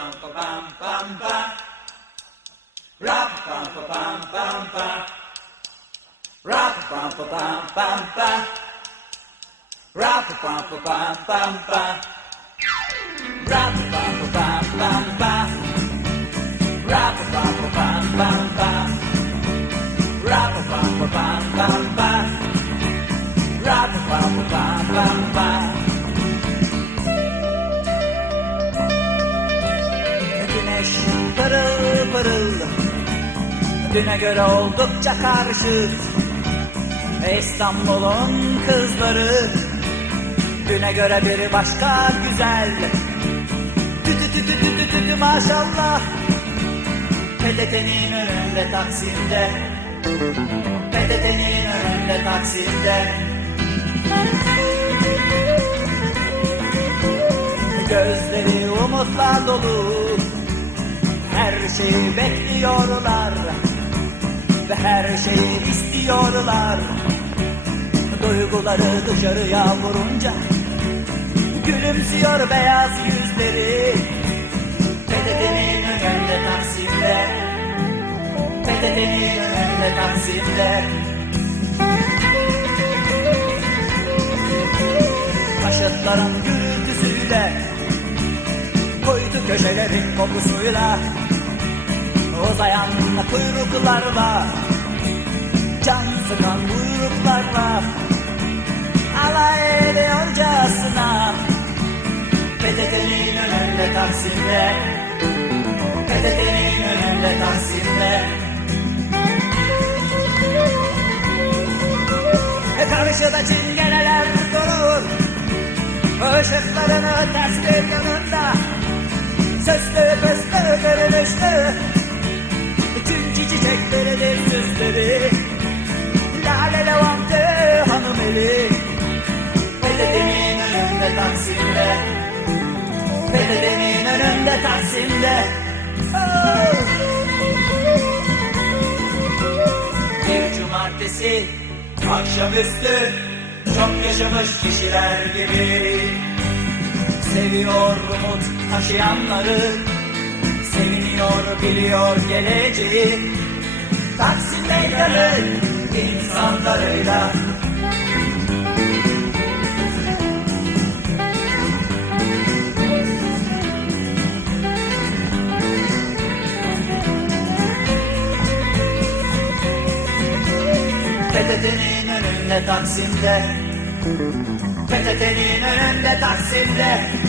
pam pa pam pam pa. Rap pam pa pam pam pa. Rap pam pa pam pam pa. Rap pam pa pam pam pa. Rap pam pa pam pam pa. Rap pam pa pam pam pa. Rap pam pa pam pam pa. Rap pam pa pam pam pa. Pırıl Düne göre oldukça karışık İstanbul'un kızları. Düne göre bir başka güzel. Tü tü tü tü tü tü tü tü maşallah. PTT'nin önünde Taksim'de. PTT'nin önünde Taksim'de. Gözleri umutla dolu Her şeyi bekliyorlar Ve her şeyi istiyorlar. Duyguları dışarıya vurunca Gülümsüyor beyaz yüzleri. PTT'nin önünde Taksim'de PTT'nin önünde Taksim'de Taşıtların gürültüsüyle Koydu köşelerin kokusuyla Uzayan kuyruklarla Can sıkan buyruklarla. Alay ediyorcasına PTT'nin önünde Taksim'de. PTT'nin önünde Taksim'de. E karşıda çingeneler durur. Işıklarını ters bir yanında. Süslü Taksim'de Oh! Bir cumartesi akşamüstü Çok yaşamış kişiler gibi. Seviyor umut taşıyanları Seviniyor biliyor geleceği. Taksim meydanı insanlarıyla PTT'nin önünde Taksim'de PTT'nin önünde Taksim'de!